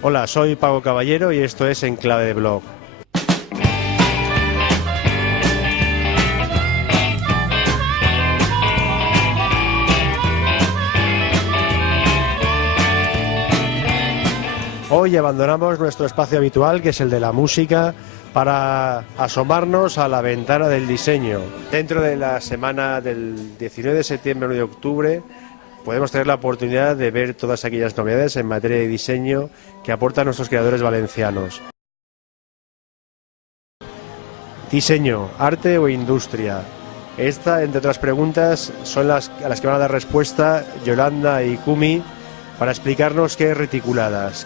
Hola, soy Paco Caballero y esto es Enclave de Blog. Hoy abandonamos nuestro espacio habitual, que es el de la música, para asomarnos a la ventana del diseño. Dentro de la semana del 19 de septiembre al 1 de octubre podemos tener la oportunidad de ver todas aquellas novedades en materia de diseño que aportan nuestros creadores valencianos. Diseño, arte o industria. Esta, entre otras preguntas, son a las que van a dar respuesta Yolanda y Kumi para explicarnos qué es Reticuladas.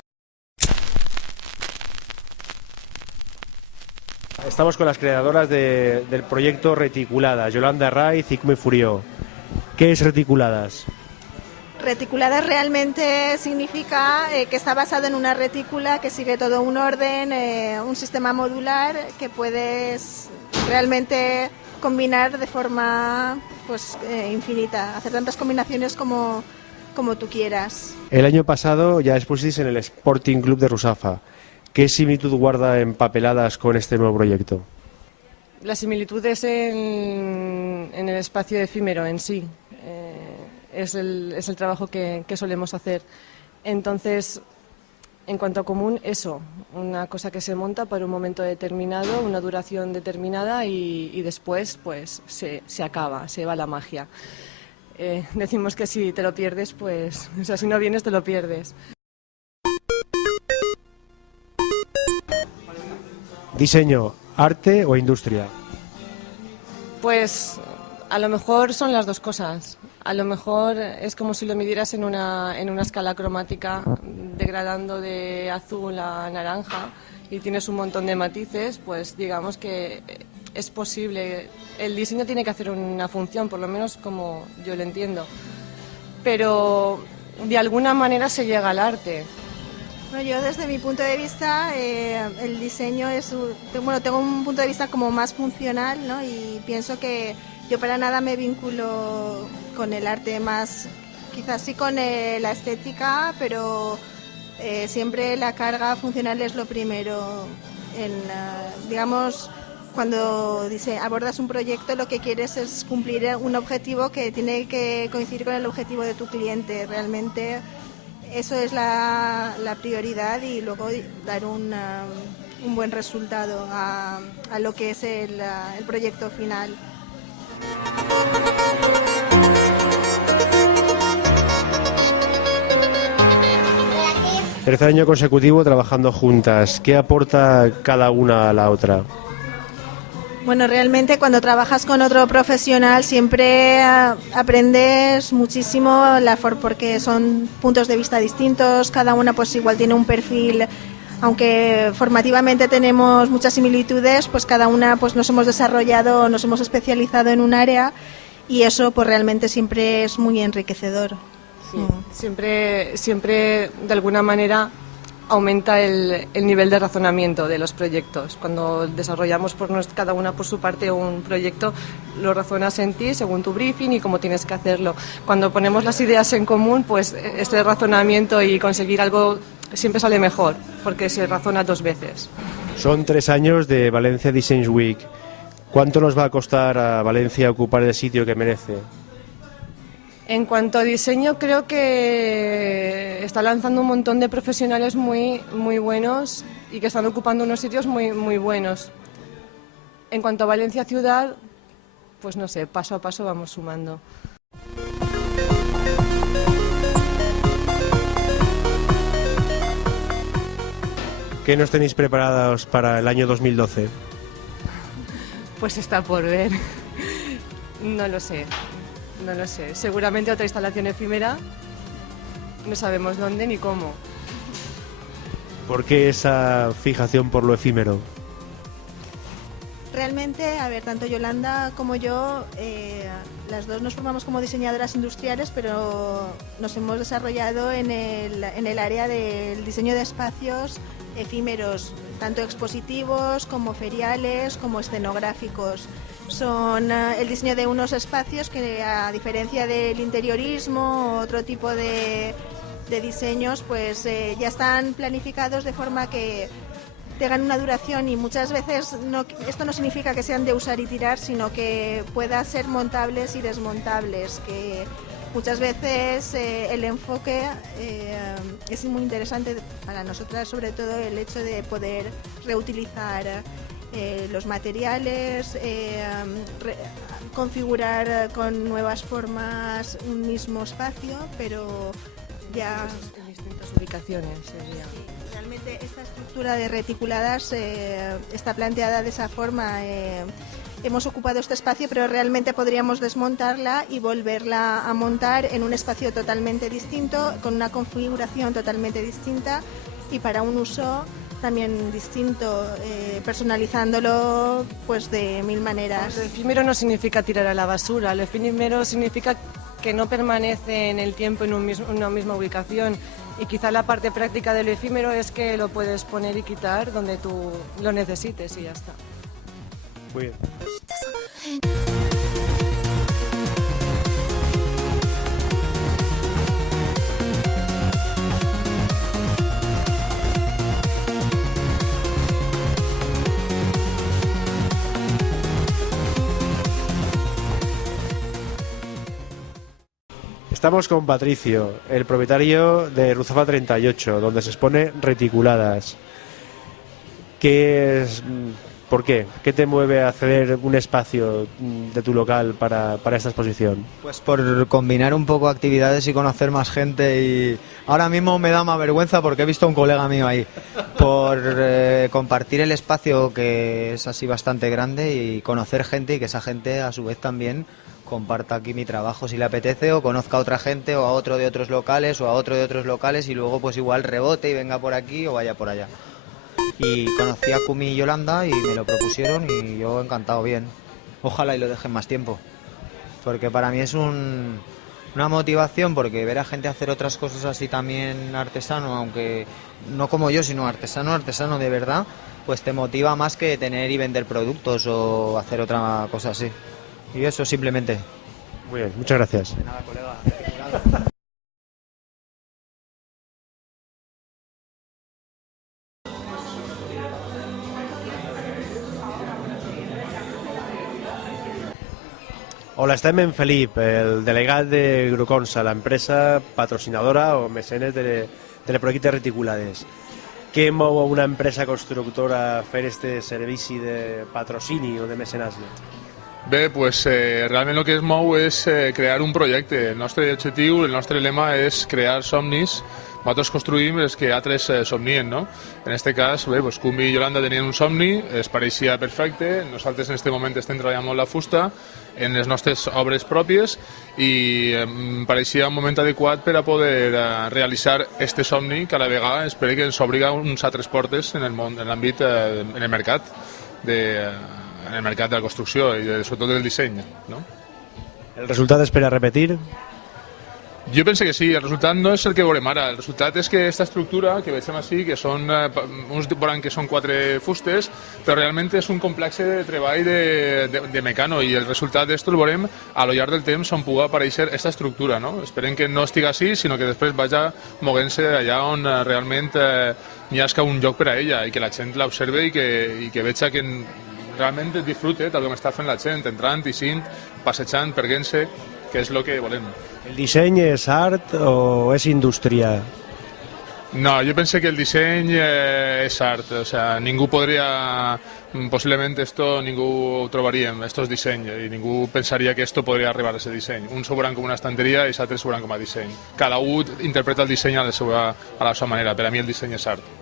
Estamos con las creadoras del proyecto Reticuladas, Yolanda Raiz y Kumi Furió. ¿Qué es Reticuladas? Reticuladas realmente significa que está basado en una retícula que sigue todo un orden, un sistema modular que puedes realmente combinar de forma infinita, hacer tantas combinaciones como tú quieras. El año pasado ya expusisteis en el Sporting Club de Rusafa. ¿Qué similitud guarda Empapeladas con este nuevo proyecto? La similitud es en el espacio efímero en sí. Es el trabajo que solemos hacer. Entonces, en cuanto a común, eso, una cosa que se monta por un momento determinado, una duración determinada y después pues se acaba, se va la magia. Decimos que si te lo pierdes, pues, o sea, si no vienes te lo pierdes. Diseño, arte o industria. Pues a lo mejor son las dos cosas. A lo mejor es como si lo midieras en una escala cromática, degradando de azul a naranja y tienes un montón de matices, pues digamos que es posible. El diseño tiene que hacer una función, por lo menos como yo lo entiendo, pero de alguna manera se llega al arte. Bueno, yo desde mi punto de vista, el diseño tengo un punto de vista como más funcional, ¿no? Y pienso que yo para nada me vinculo con el arte más, quizás sí con la estética, pero siempre la carga funcional es lo primero. Digamos, cuando abordas un proyecto, lo que quieres es cumplir un objetivo que tiene que coincidir con el objetivo de tu cliente. Realmente eso es la prioridad y luego dar un buen resultado a lo que es el proyecto final. Tercer año consecutivo trabajando juntas. ¿Qué aporta cada una a la otra? Bueno, realmente cuando trabajas con otro profesional siempre aprendes muchísimo, porque son puntos de vista distintos, cada una pues igual tiene un perfil, aunque formativamente tenemos muchas similitudes, pues cada una pues nos hemos desarrollado, nos hemos especializado en un área y eso pues realmente siempre es muy enriquecedor. Sí, siempre de alguna manera aumenta el nivel de razonamiento de los proyectos. Cuando desarrollamos cada una por su parte un proyecto, lo razonas en ti según tu briefing y cómo tienes que hacerlo. Cuando ponemos las ideas en común, pues este razonamiento y conseguir algo siempre sale mejor, porque se razona dos veces. Son 3 años de Valencia Design Week. ¿Cuánto nos va a costar a Valencia ocupar el sitio que merece? En cuanto a diseño, creo que está lanzando un montón de profesionales muy, muy buenos y que están ocupando unos sitios muy, muy buenos. En cuanto a Valencia ciudad, pues no sé, paso a paso vamos sumando. ¿Qué nos tenéis preparados para el año 2012? Pues está por ver. No lo sé. Seguramente otra instalación efímera, no sabemos dónde ni cómo. ¿Por qué esa fijación por lo efímero? Realmente, tanto Yolanda como yo, las dos nos formamos como diseñadoras industriales, pero nos hemos desarrollado en el área del diseño de espacios efímeros, tanto expositivos como feriales, como escenográficos. son el diseño de unos espacios que, a diferencia del interiorismo o otro tipo de diseños, pues ya están planificados de forma que tengan una duración, y muchas veces esto no significa que sean de usar y tirar, sino que puedan ser montables y desmontables, que muchas veces el enfoque es muy interesante para nosotras, sobre todo el hecho de poder reutilizar los materiales, configurar con nuevas formas un mismo espacio, pero ya en distintas ubicaciones sería. Realmente esta estructura de reticuladas está planteada de esa forma. Hemos ocupado este espacio, pero realmente podríamos desmontarla y volverla a montar en un espacio totalmente distinto, con una configuración totalmente distinta y para un uso también distinto, personalizándolo pues de mil maneras. Lo efímero no significa tirar a la basura, lo efímero significa que no permanece en el tiempo en una misma ubicación, y quizá la parte práctica del efímero es que lo puedes poner y quitar donde tú lo necesites y ya está. Muy bien. Estamos con Patricio, el propietario de Ruzafa 38, donde se expone reticuladas. ¿Por qué? ¿Qué te mueve a ceder un espacio de tu local para esta exposición? Pues por combinar un poco actividades y conocer más gente, y ahora mismo me da más vergüenza porque he visto a un colega mío ahí. Por compartir el espacio, que es así bastante grande, y conocer gente, y que esa gente a su vez también comparta aquí mi trabajo si le apetece, o conozca a otra gente o a otro de otros locales o a otro de otros locales, y luego pues igual rebote y venga por aquí o vaya por allá. Y conocí a Kumi y Yolanda y me lo propusieron y yo encantado, bien. Ojalá y lo dejen más tiempo, porque para mí es una motivación, porque ver a gente hacer otras cosas así también artesano, aunque no como yo, sino artesano de verdad, pues te motiva más que tener y vender productos o hacer otra cosa así. Y eso simplemente. Muy bien, muchas gracias. De nada, colega. Hola, estem en Felip, el delegat de Gruconsa, la empresa patrocinadora o mecenes de projecte Reticulades. Què mou una empresa constructora a fer este servici de patrocini o de mecenatge? Bé, pues, realment el que es mou és crear un projecte. El nostre objectiu, el nostre lema és crear somnis. Nosaltres construïm els que altres somnien, no? En aquest cas, bé, pues, Kumi i Yolanda tenien un somni, es pareixia perfecte. Nosaltres en aquest moment estem treballant molt la fusta en les nostres obres pròpies i em pareixia un moment adequat per a poder realitzar este somni, que a la vegada espero que ens obriga uns altres portes en el món, en l'àmbit, en el mercat en el mercat de la construcció i sobretot del disseny, no? El resultat espera repetir? Jo penso que sí, el resultat no és el que veurem ara, el resultat és que aquesta estructura que veiem així, que són, uns veuran que són 4 fustes, però realment és un complex de treball de mecano, i el resultat d'esto el veurem a lo llarg del temps on pugui aparèixer aquesta estructura, no? Esperem que no estigui així, sinó que després vagi moguent-se allà on realment n'hi hagi un lloc per a ella i que la gent l'observe i que veja que realment disfrute tal com està fent la gent, entrant i sint, passejant, perguent-se, que és el que volem. El disseny és art o és indústria? No, jo penso que el disseny és art, o sea, ningú podria, possiblement esto ningú ho trobaríem, esto és disseny, i ningú pensaria que esto podria arribar a ser disseny. Uns ho veuran com una estanteria i els altres ho veuran com a disseny. Cada un interpreta el disseny a la seva manera, per a mi el disseny és art.